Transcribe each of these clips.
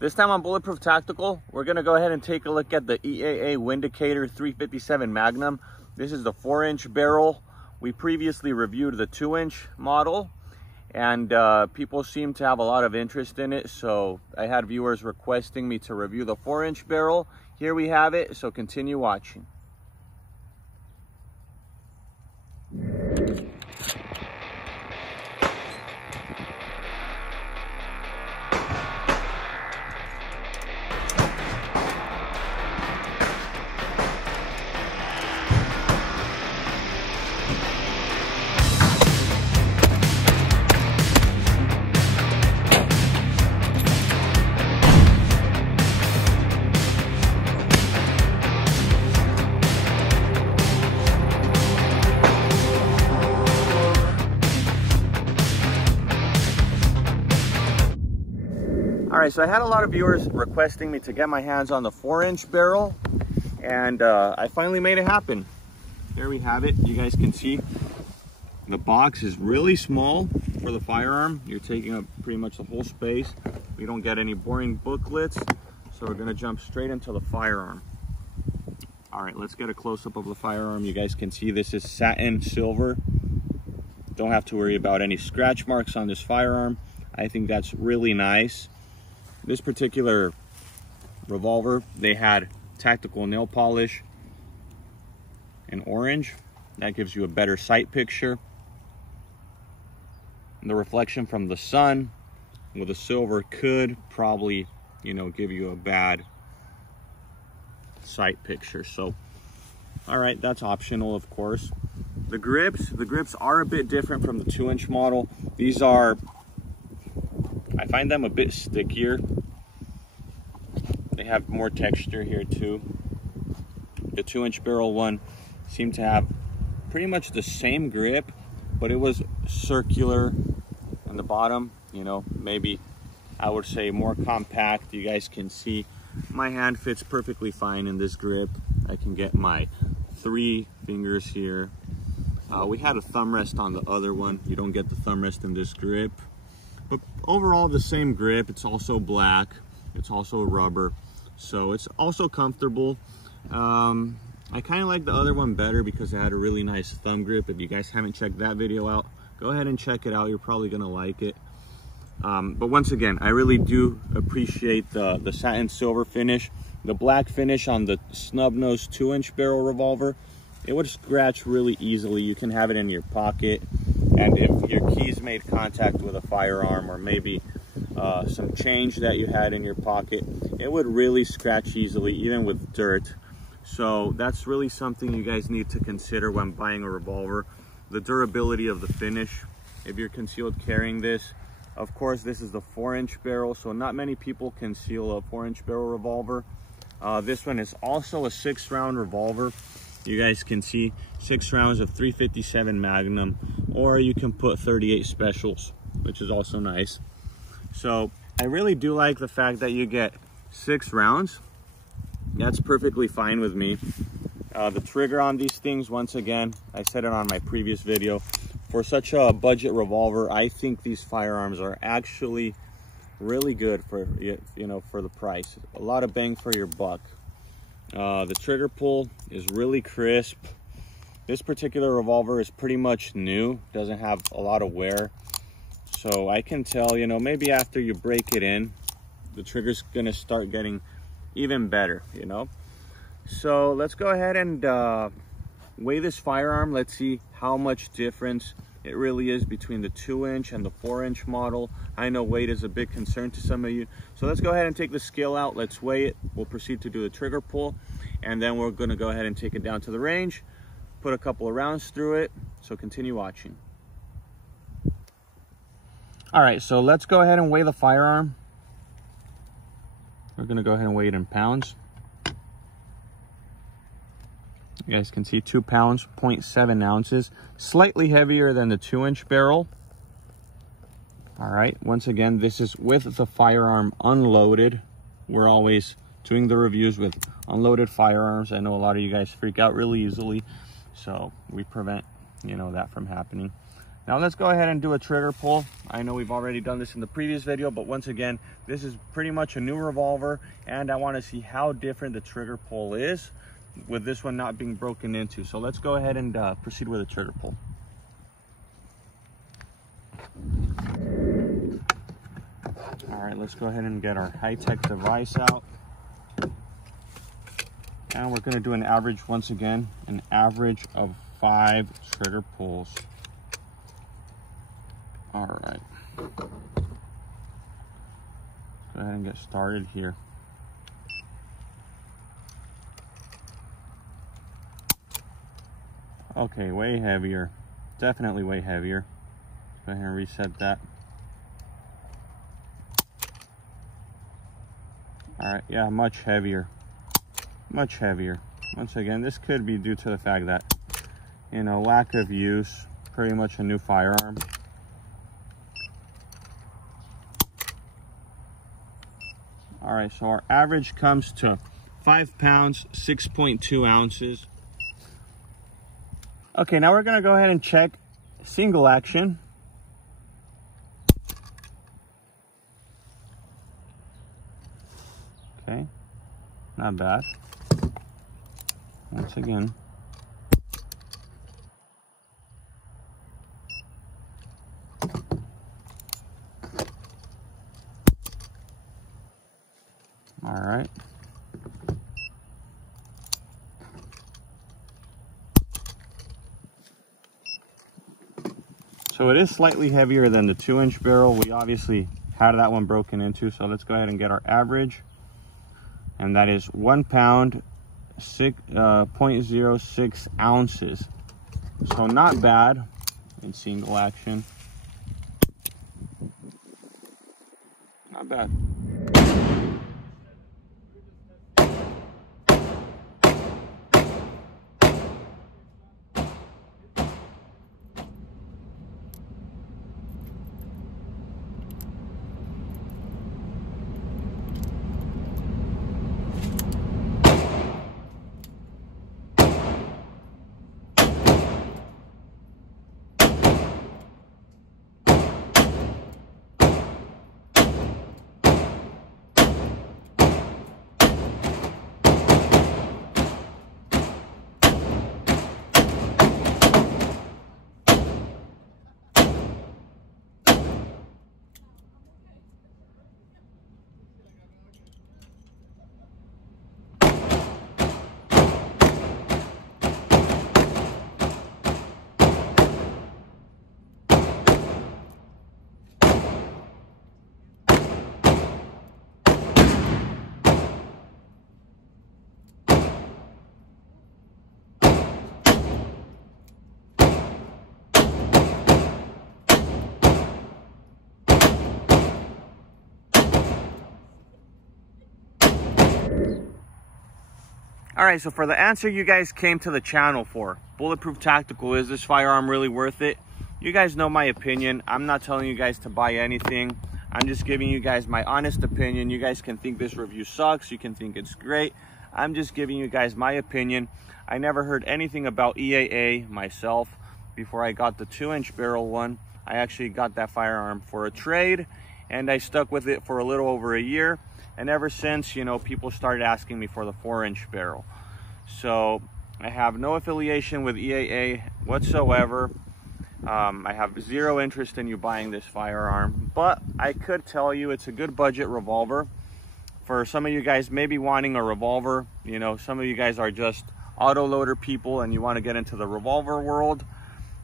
This time on Bulletproof Tactical, we're gonna go ahead and take a look at the EAA Windicator 357 Magnum. This is the 4-inch barrel. We previously reviewed the 2-inch model, and people seem to have a lot of interest in it. So I had viewers requesting me to review the 4-inch barrel. Here we have it, so continue watching. All right, so I had a lot of viewers requesting me to get my hands on the 4-inch barrel, and I finally made it happen. Here we have it. You guys can see the box is really small for the firearm. You're taking up pretty much the whole space. We don't get any boring booklets, so we're gonna jump straight into the firearm. All right, let's get a close-up of the firearm. You guys can see this is satin silver. Don't have to worry about any scratch marks on this firearm. I think that's really nice. This particular revolver, they had tactical nail polish in orange. That gives you a better sight picture. And the reflection from the sun with a silver could probably, give you a bad sight picture. So, all right, that's optional, of course. The grips are a bit different from the 2-inch model. These are, I find them a bit stickier. They have more texture here too. The 2-inch barrel one seemed to have pretty much the same grip, but it was circular on the bottom, maybe I would say more compact. You guys can see my hand fits perfectly fine in this grip. I can get my 3 fingers here. We had a thumb rest on the other one. You don't get the thumb rest in this grip. But overall, the same grip. It's also black. It's also rubber. So it's also comfortable. I kind of like the other one better because it had a really nice thumb grip. If you guys haven't checked that video out, go ahead and check it out. You're probably going to like it. But once again, I really do appreciate the satin silver finish. The black finish on the snub nose 2-inch barrel revolver, it would scratch really easily. You can have it in your pocket. And if your keys made contact with a firearm, or maybe some change that you had in your pocket, it would really scratch easily, even with dirt. So that's really something you guys need to consider when buying a revolver. The durability of the finish. If you're concealed carrying this, of course, this is the 4-inch barrel, so not many people conceal a 4-inch barrel revolver. This one is also a 6-round revolver. You guys can see 6 rounds of 357 Magnum, or you can put 38 specials, which is also nice. So I really do like the fact that you get 6 rounds. That's perfectly fine with me. The trigger on these things, once again, I said it on my previous video, for such a budget revolver, I think these firearms are actually really good for, for the price. A lot of bang for your buck. The trigger pull is really crisp. This particular revolver is pretty much new, doesn't have a lot of wear. So I can tell, maybe after you break it in, the trigger's gonna start getting even better, So let's go ahead and weigh this firearm. Let's see how much difference it really is between the 2-inch and the 4-inch model. I know weight is a big concern to some of you. So let's go ahead and take the scale out. Let's weigh it. We'll proceed to do the trigger pull. And then we're gonna go ahead and take it down to the range, put a couple of rounds through it. So continue watching. All right, so let's go ahead and weigh the firearm. We're gonna go ahead and weigh it in pounds. You guys can see 2 pounds, 0.7 ounces, slightly heavier than the 2-inch barrel. All right, once again, this is with the firearm unloaded. We're always doing the reviews with unloaded firearms. I know a lot of you guys freak out really easily, so we prevent, that from happening. Now let's go ahead and do a trigger pull. I know we've already done this in the previous video, but once again, this is pretty much a new revolver, and I want to see how different the trigger pull is with this one not being broken into. So let's go ahead and proceed with a trigger pull. All right, let's go ahead and get our high-tech device out. And we're going to do an average, once again, an average of 5 trigger pulls. All right. Let's go ahead and get started here. Okay, way heavier. Definitely way heavier. Let's go ahead and reset that. All right, yeah, much heavier. Much heavier. Once again, this could be due to the fact that, you know, lack of use, pretty much a new firearm. All right, so our average comes to 5 pounds, 6.2 ounces. Okay, now we're gonna go ahead and check single action. Okay, not bad. Once again. All right. So it is slightly heavier than the 2-inch barrel. We obviously had that one broken into, so let's go ahead and get our average. And that is 1 pound, 0.06 ounces. So not bad in single action. Not bad. All right, so for the answer you guys came to the channel for, Bulletproof Tactical, is this firearm really worth it? You guys know my opinion. I'm not telling you guys to buy anything. I'm just giving you guys my honest opinion. You guys can think this review sucks. You can think it's great. I'm just giving you guys my opinion. I never heard anything about EAA myself before I got the 2-inch barrel one. I actually got that firearm for a trade, and I stuck with it for a little over a year. And ever since, you know, people started asking me for the 4-inch barrel. So I have no affiliation with EAA whatsoever. I have zero interest in you buying this firearm, but I could tell you it's a good budget revolver. For some of you guys maybe wanting a revolver, you know, some of you guys are just autoloader people and you want to get into the revolver world.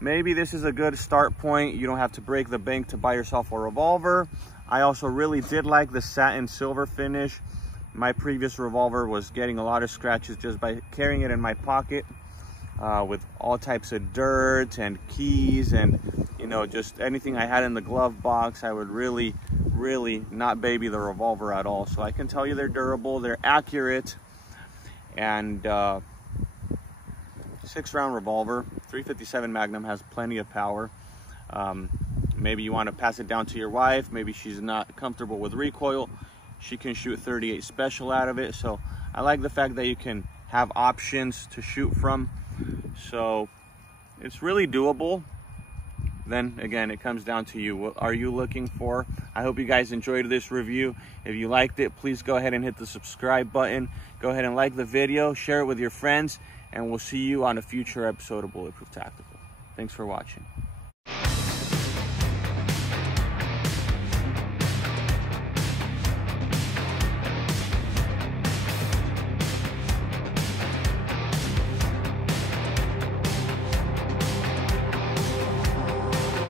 Maybe this is a good start point. You don't have to break the bank to buy yourself a revolver. I also really did like the satin silver finish. My previous revolver was getting a lot of scratches just by carrying it in my pocket with all types of dirt and keys and, you know, just anything I had in the glove box. I would really not baby the revolver at all. So I can tell you they're durable, they're accurate, and 6-round revolver. 357 Magnum has plenty of power. Maybe you want to pass it down to your wife. Maybe she's not comfortable with recoil. She can shoot 38 special out of it. So I like the fact that you can have options to shoot from. So it's really doable. then again, it comes down to you. What are you looking for? I hope you guys enjoyed this review. If you liked it, please go ahead and hit the subscribe button. Go ahead and like the video, share it with your friends, and we'll see you on a future episode of Bulletproof Tactical. Thanks for watching.